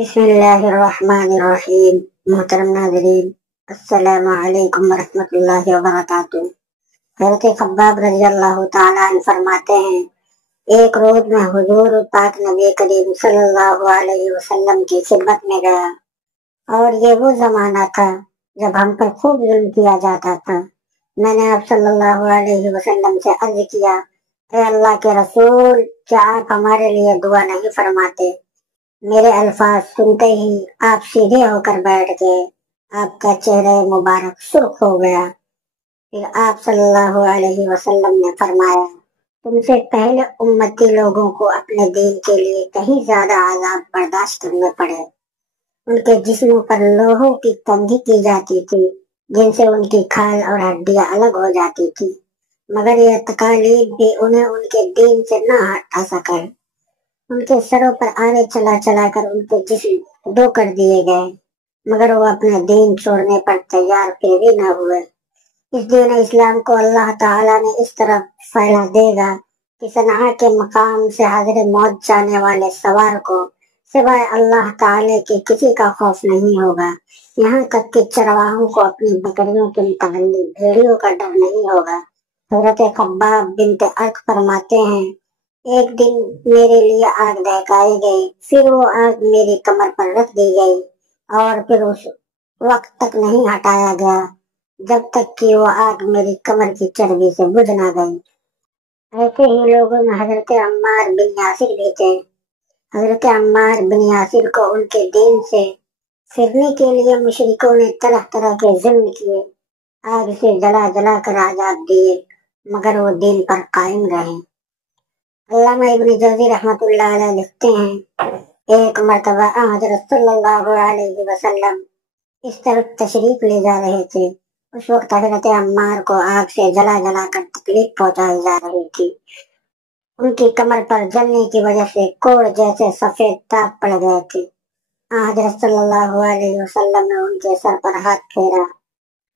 بسم اللہ الرحمن الرحیم۔ محترم ناظرین، السلام علیکم ورحمۃ اللہ وبرکاتہ۔ حضرت خباب رضی اللہ تعالیٰ عنہ فرماتے ہیں، ایک روز میں حضور پاک نبی کریم صلی اللہ علیہ وسلم کی خدمت میں گیا، اور یہ وہ زمانہ تھا جب ہم پر خوب ظلم کیا جاتا تھا۔ میں نے آپ صلی اللہ علیہ وسلم سے عرض کیا، اے اللہ کے رسول، کیا آپ ہمارے لیے دعا نہیں فرماتے؟ میرے الفاظ سنتے ہی آپ سیدھے ہو کر بیٹھ گئے، آپ کا چہرہ مبارک سرخ ہو گیا۔ پھر آپ صلی اللہ علیہ وسلم نے فرمایا، تم سے پہلے امتی لوگوں کو اپنے دین کے لیے کہیں زیادہ عذاب برداشت کرنے پڑے۔ ان کے جسموں پر لوہوں کی تنگی کی جاتی تھی، جن سے ان کی کھال اور ہڈیاں الگ ہو جاتی تھی، مگر یہ تکالیف بھی انہیں ان کے دین سے نہ ہٹا سکے۔ ان کے سروں پر آنے چلا چلا کر ان کے جسم دو کر دیے گئے، مگر وہ اپنا دین چھوڑنے پر تیار پھر بھی نہ ہوئے۔ اس دین اسلام کو اللہ تعالیٰ نے اس طرح پھیلا دے گا کہ صنعاء کے مقام سے حضر موت جانے والے سوار کو سوائے اللہ تعالیٰ کے کسی کا خوف نہیں ہوگا، یہاں تک کہ چرواہوں کو اپنی بکریوں کے متعلق بھیڑیوں کا ڈر نہیں ہوگا۔ حضرت خباب بنت ارق فرماتے ہیں، ایک دن میرے لیے آگ دہکائی گئی، پھر وہ آگ میری کمر پر رکھ دی گئی، اور پھر اس وقت تک نہیں ہٹایا گیا جب تک کہ وہ آگ میری کمر کی چربی سے بجھ نہ گئی۔ ایسے ہی لوگوں میں حضرت عمار بن یاسر بھی تھے۔ حضرت عمار بن یاسر کو ان کے دین سے پھرنے کے لیے مشرکوں نے طرح طرح کے ظلم کیے، آگ سے جلا جلا کر عذاب دیے، مگر وہ دین پر قائم رہے۔ علامہ ابن جوزی رحمۃ اللہ علیہ لکھتے ہیں، ایک مرتبہ حضرت صلی اللہ علیہ وسلم اس طرف تشریف لے جا رہے تھے، اس وقت حضرت عمار کو آگ سے جلا جلا کر تکلیف پہنچائی جا رہی تھی۔ ان کی کمر پر جلنے کی وجہ سے کوڑ جیسے سفید داغ پڑ گئے تھے۔ حضرت صلی اللہ علیہ وسلم نے ان کے سر پر ہاتھ پھیرا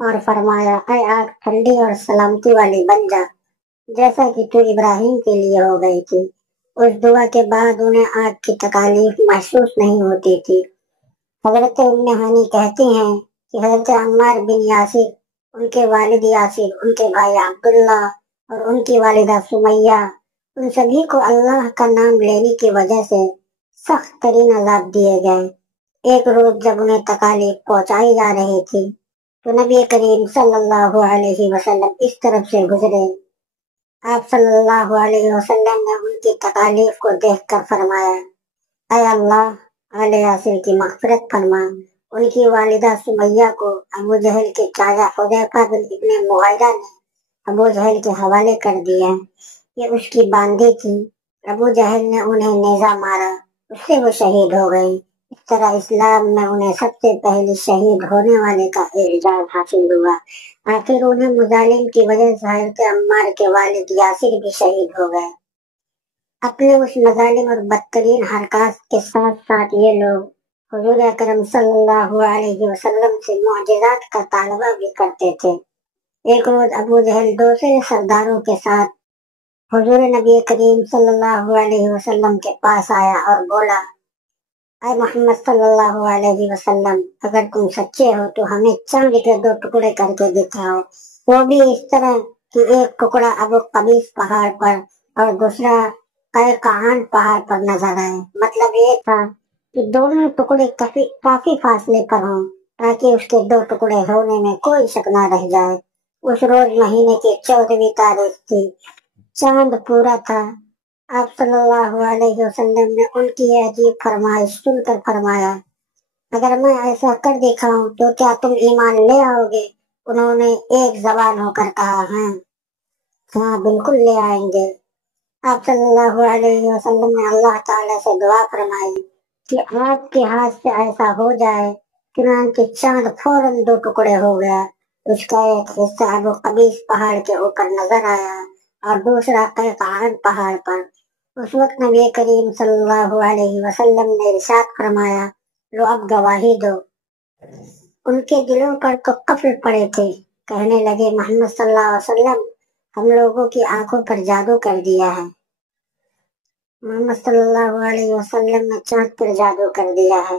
اور فرمایا، اے آگ ٹھنڈی اور سلامتی والی بن جا، جیسا کہ تو ابراہیم کے لیے ہو گئی تھی۔ اس دعا کے بعد انہیں آگ کی تکالیف محسوس نہیں ہوتی تھی۔ حضرت ام ہانی کہتی ہیں کہ حضرت عمار بن یاسر، ان کے والد یاسر، ان کے بھائی عبداللہ اور ان کی والدہ سمیہ، ان سبھی کو اللہ کا نام لینے کی وجہ سے سخت ترین عذاب دیے گئے۔ ایک روز جب انہیں تکالیف پہنچائی جا رہی تھی تو نبی کریم صلی اللہ علیہ وسلم اس طرف سے گزرے۔ آپ صلی اللہ علیہ وسلم نے ان کی تکالیف کو دیکھ کر فرمایا، اے اللہ، آل یاسر کی مغفرت فرما۔ ان کی والدہ سمیہ کو ابو جہل کے چاچا حذیفہ بن ابن مغیرہ نے ابو جہل کے حوالے کر دیا۔ یہ اس کی باندھی تھی، ابو جہل نے انہیں نیزہ مارا، اس سے وہ شہید ہو گئی۔ اس طرح اسلام میں انہیں سب سے پہلے شہید ہونے والے کا اعزاز حاصل ہوا۔ آخر انہیں مظالم کی وجہ سے حضرت عمار کے والد یاسر بھی شہید ہو گئے۔ اپنے اس مظالم اور بدترین حرکات کے ساتھ ساتھ یہ لوگ حضور اکرم صلی اللہ علیہ وسلم سے معجزات کا طالبہ بھی کرتے تھے۔ ایک روز ابو جہل دوسرے سرداروں کے ساتھ حضور نبی کریم صلی اللہ علیہ وسلم کے پاس آیا اور بولا، اے محمد صلی اللہ علیہ وسلم، اگر تم سچے ہو تو ہمیں چاند کے دو ٹکڑے کر کے دکھاؤ، وہ بھی اس طرح کہ ایک ٹکڑا ابو قبیس پہاڑ پر اور دوسرا قیقعان پہاڑ پر نظر آئے۔ مطلب یہ تھا کہ دونوں ٹکڑے کافی فاصلے پر ہوں تاکہ اس کے دو ٹکڑے ہونے میں کوئی شک نہ رہ جائے۔ اس روز مہینے کی 14ویں تاریخ تھی، چاند پورا تھا۔ آپ صلی اللہ علیہ وسلم نے ان کی یہ عجیب فرمائش سن کر فرمایا، اگر میں ایسا کر دکھاؤں تو کیا تم ایمان لے آؤ گے؟ انہوں نے ایک زبان ہو کر کہا، ہاں بالکل لے آئیں گے۔ آپ صلی اللہ علیہ وسلم نے اللہ تعالیٰ سے دعا فرمائی کہ آپ کے ہاتھ سے ایسا ہو جائے۔ چنانچہ چاند فوراً دو ٹکڑے ہو گیا، اس کا ایک حصہ ابو قبیس پہاڑ کے اوپر نظر آیا اور دوسرا قیقعان پہاڑ پر۔ اس وقت نبی کریم صلی اللہ علیہ وسلم نے ارشاد فرمایا، لو اب گواہی دو۔ ان کے دلوں پر تو قفل پڑے تھے، کہنے لگے، محمد صلی اللہ علیہ وسلم، ہم لوگوں کی آنکھوں پر جادو کر دیا ہے۔ محمد صلی اللہ علیہ وسلم نے چاند پر جادو کر دیا ہے۔